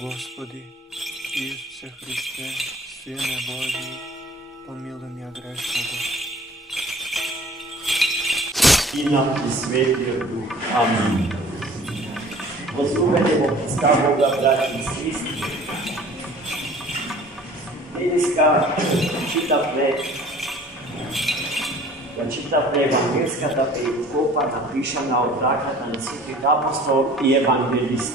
Господи, Isuse Hriste, Sine Božji, pomiluj mja grešnoga. Sina i Svetijeg Duha. Amin. Poslušajmo Hrista Boga, braći i sestri. Dneska čitavte evangelskата перикопа, напишана од раката на Светиот апостол и евангелист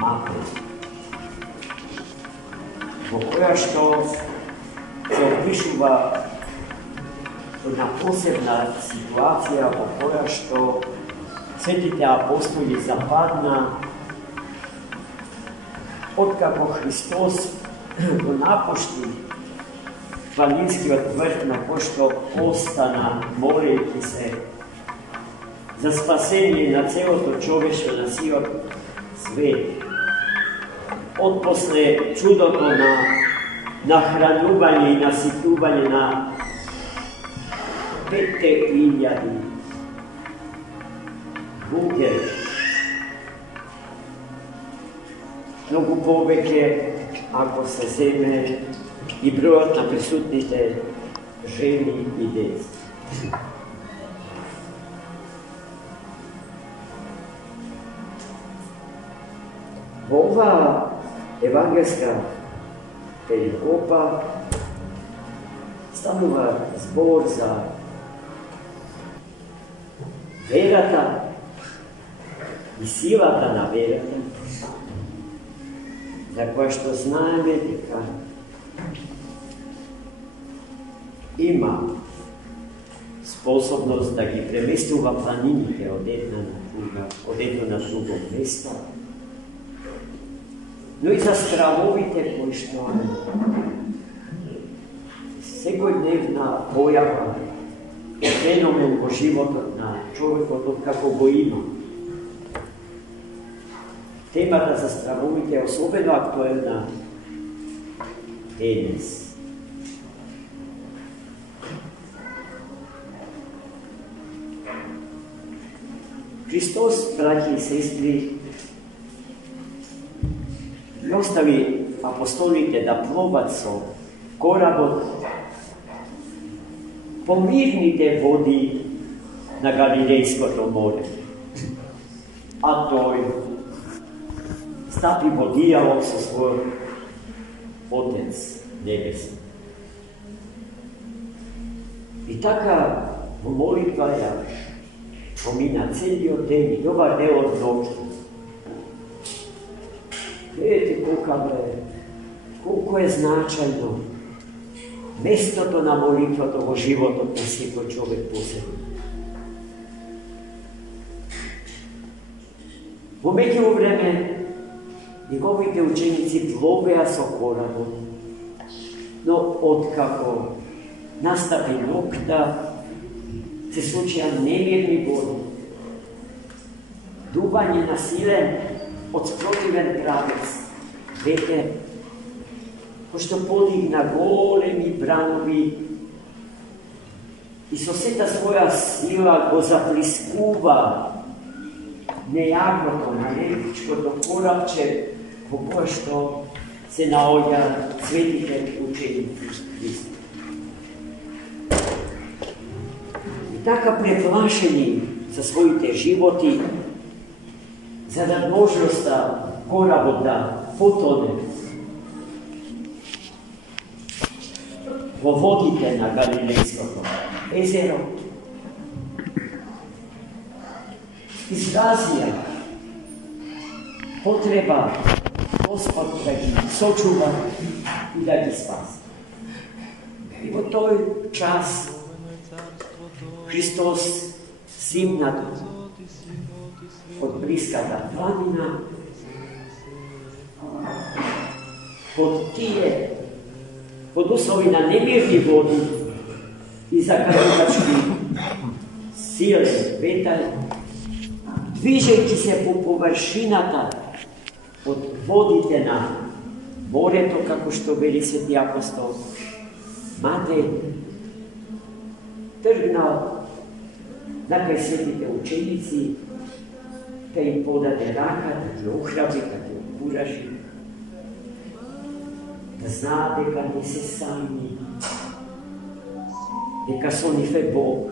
Матеј, во која што се опишува една посебна ситуација во која што светите апостоли западна откако Христос го напушти планинскиот врт на кој што остана молејќи се за спасение на целото човештво, на сиот свет. Отпосле чудото на нахранување и наситување на 5000 луѓе, многу повеќе ако се земе и бројот на присутните жени и деца. Во оваа евангелска перикопа станува збор за верата и силата на верата, за која што знаеме дека има способност да ги преместува планините од едно на друго место, но и за стравовите кои што секојдневна појава е феномен во животот на човекот откако го има. Темата за стравовите е особено актуелна денес. Христос, браќи и сестри, ги остави апостолите да пловат со коработ по мирните води на Галилејското море. А тој стапи во диалог со својот Отец Небесен. И така во молитва ја помина целиот ден и добар дел од ноќта. Видете колко е значајно местото на молитвата во животот на секој човек посебно. Во меѓувреме неговите ученици пловеа со коработ, но откако настапи ноќта, се случија немирни води, дување на силен од спротивен правец, ветер, кој што подигна големи бранови и со сета своја сила го заплискува нејакото, малечкото корабче во кое што се наоѓа светите ученици Христа. Така преплашени за своите животи, за да можноста коработ да потоне во водите на Галилејското езеро, изразија потреба Господ да ги сочува и да ги спаси. И во тој час Христос симнат од блиската планина, под услови на немирни води и закарувачки силен ветер, движејќи се по површината од водите на морето, како што вели свети апостол Матеј, тргнал накај светите ученици, да им подаде рака, да ги охрабри, да ги окуражи da zna дека не се сами, дека со нив е Бог.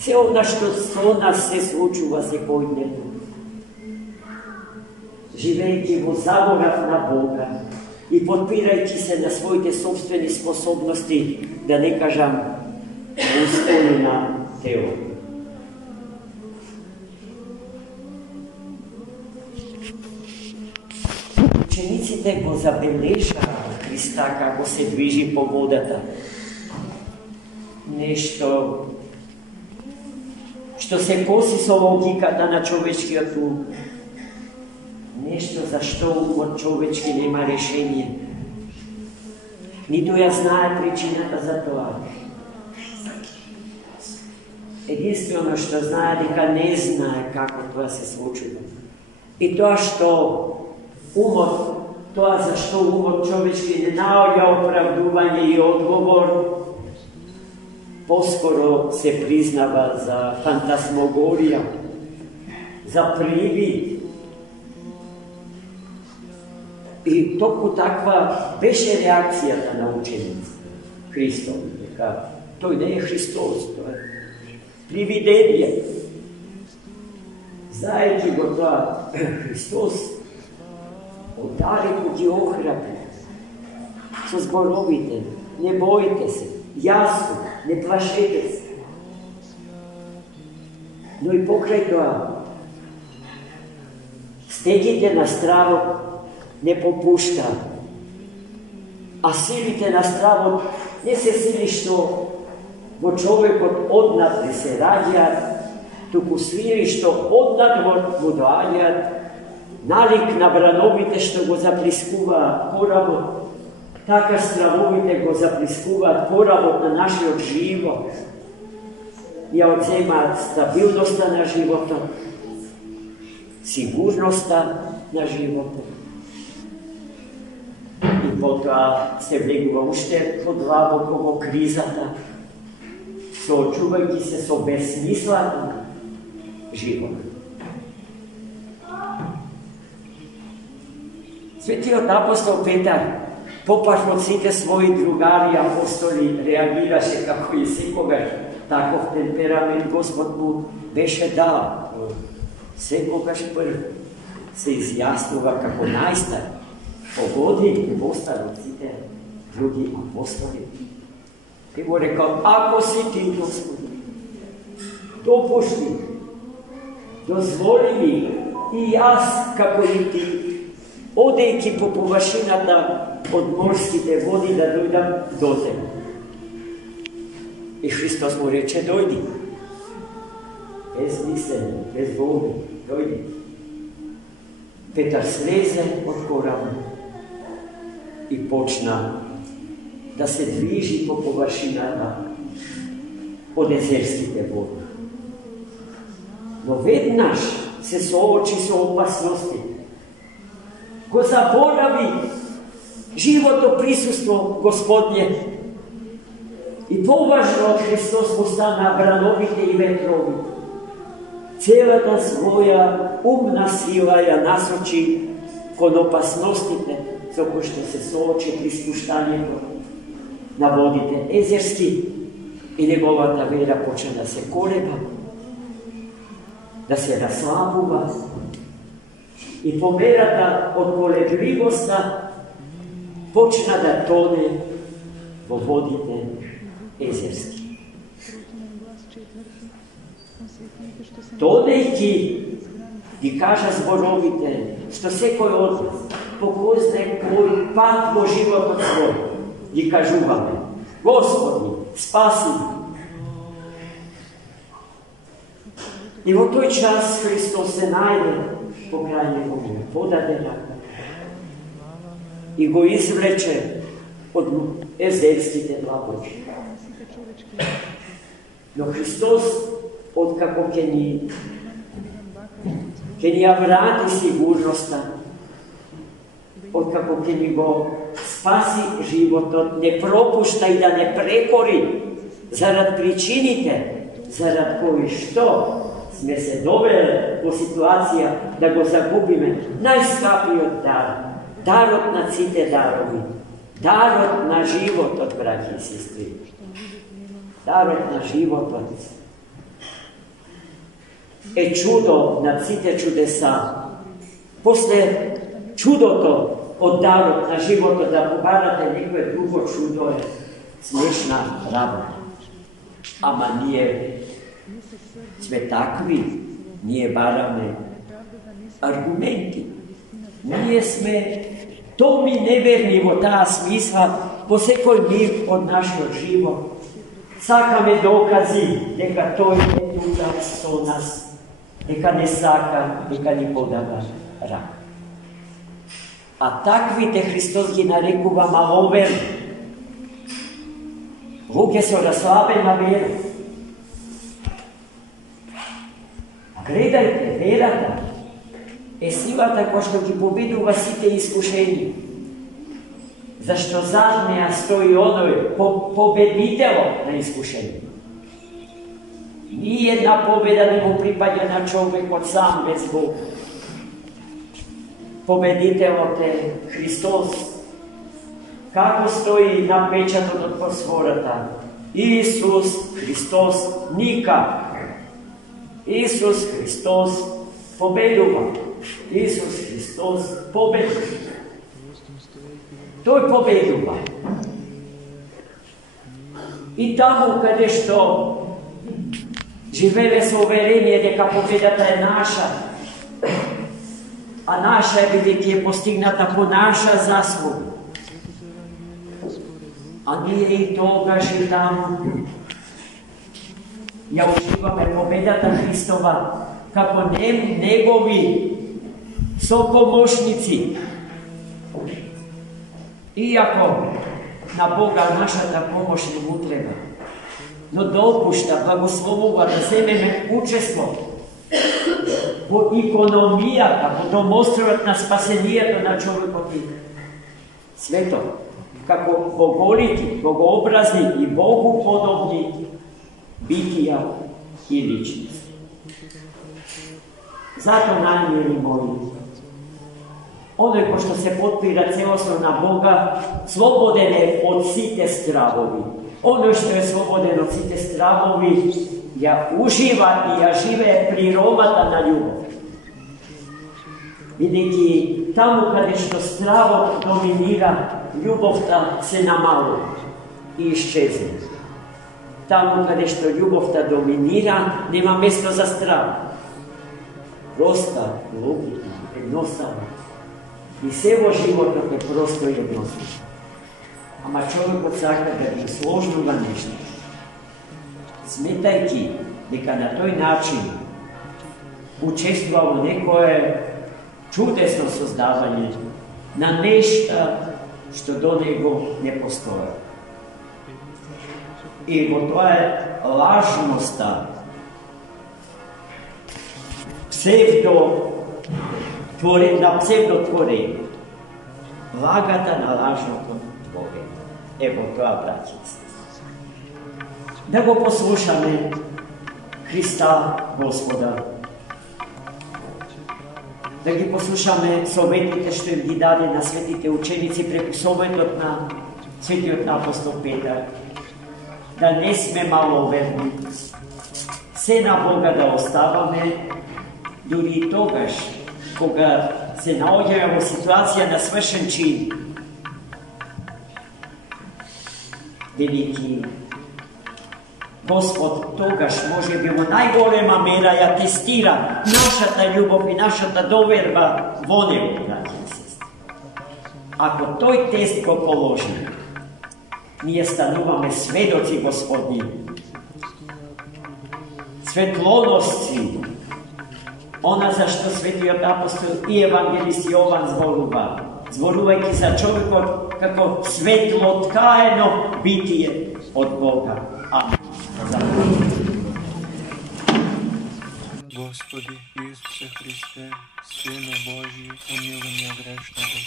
Се она што со нас се случува секојдневно, живејќи во заборав на Бога и подпирајќи се на своите собствени способности, да не кажам устои на тело. Учениците го забележаа Христа како се движи по водата. Нешто што се коси со логиката на човечкиот ум. Нешто за што умот човечки нема решение. Ниту ја знае причината за тоа. Единствено што знае дека не знае како тоа се случува. И тоа што умот, тоа за што умот човечки не наоѓа оправдување и одговор, поскоро се признава за фантасмогорија, за привид. И токму таква беше реакцијата на учениците Христов, дека тој не е Христос, тоа е привидение. Знаејќи го тоа, Христос отдалеку ги охрабри со зборовите: не бојте се, јас сум, не плашете се. Но и покрај тоа, стегите на стравот не попушта, а силите на стравот не се сили што во човекот однатре се раѓаат, туку сили што однатре му доаѓаат, налик на брановите што го заплискуваат коработ, така стравовите го заплискуваат коработ на нашиот живот, ја одземаат стабилноста на животот, сигурноста на животот. И потоа се влегува уште подлабоко во кризата, соочувајќи се со безсмислата на живот. Светиот апостол Петар, попаш од сите своји другари апостоли, реагираше како и секогаш. Таков темперамент Господ му беше дал. Секогаш прв се изјаснува како најстар, погоди и постар од сите други апостоли. И го рекал: ако си ти, Господи, допушти, дозволи ми и јас, како и ти, одејќи по површината од морските води, да дојдам до земја. И Христос му рече: дојди. Без мислење, без волби, дојди. Петар слезе од коработ и почна да се движи по површината од езерските води. Но веднаш се соочи со опасности. Го заборави живото присуство Господње и поважно од Христос му стана брановите и ветровите. Целата своја умна сила ја насочи кон опасностите со кои што се соочи при спуштањето на водите езерски, и неговата вера почна да се колеба, да се расслабува, и померата од колебливоста почна да тоне во водите езерски. Тонејќи, ги кажа зборовите, што секој од нас, по кој знае кој пат во животот свој, ги кажуваме: Господи, спаси ме. И во тој час Христос се најде покрај него, подаде рака и го извлече од езерските длабоки. Но Христос, откако ќе ни ја врати сигурноста, откако ќе ни го спаси животот, не пропушта и да не прекори зарад причините зарад кои што сме се довели во ситуација да го загубиме најскапиот дар, Darot na cite darovi. Darot na život od braći i sestri. Darot na život od... čudo na cite čudesa. Posle čudo to od darot na život, da pobarate nekое drugo čudo je smiješna rabota. Ama nije sve takvi, nije barame argumenti. Nije sme, to mi nevernivo ta smisla, posekoj mi od našeg živo. Sakame dokazi, neka to je ljubav so nas, neka ne saka, neka ni podava rak. A takvi te Hristos gi nareku vama over. Ruke se raslabe na veru. Gledajte, verata. Силата која што ги победува сите искушени. Зашто зад неа стои оној победителот на искушени. Ниједна победа не му припаѓа на човекот сам без Бог. Победителот е Христос. Како стои напечатот од просвората? Исус Христос никак. Исус Христос победува. Исус Христос победува. Тој победува. И таму каде што живееме со уверение дека победата е наша, а наша е бидејќи е постигната по наша заслуга. А ние и тогаш и таму ја уживаме победата Христова како негови сопомошници. Иако на Бога нашата помош не му треба, но допушта, благословува да земеме учество во икономијата, во домостројот на спасението на човекот и светот, како боголики, богообразни и Богу подобни битија и личности. Зато, најмили мои, оној кој што се подпира целосно на Бога, слободен е од сите стравови. Оној што е слободен од сите стравови, ја ужива и ја живее природата на љубов. Бидејќи таму каде што стравот доминира, љубовта се намалува и исчезне. Таму каде што љубовта доминира, нема место за страв. Проста логика, едноставна. И се во животот е просто и едноставно. Ама човекот сака да ги сложнува нешто. Сметајќи дека на тој начин учествува во некое чудесно создавање на нешта што до него не постоја. И во тоа е лажноста, на псевдотворење, лагата на лажното творење. Ево тоа, браќица. Да го послушаме Христа Господа. Да ги послушаме советите што им ги даде на светите ученици преку советот на светиот апостол Петар. Да не сме маловерни. Се на Бога да оставаме, дури и тогаш, кога се наоѓаме во ситуација на свршен чин. Велики Господ тогаш може би во најголема мера ја тестира нашата љубов и нашата доверба во него, браќи и сестри. Ако тој тест го положи, ние стануваме сведоци Господни, светлоносци, она за што светиот апостол и евангелист Јован зборувајќи за човекот како светлоткаено битие од Бога. Амин. Господи Исусе Христе, Сине Божий, помилуй меня грешного.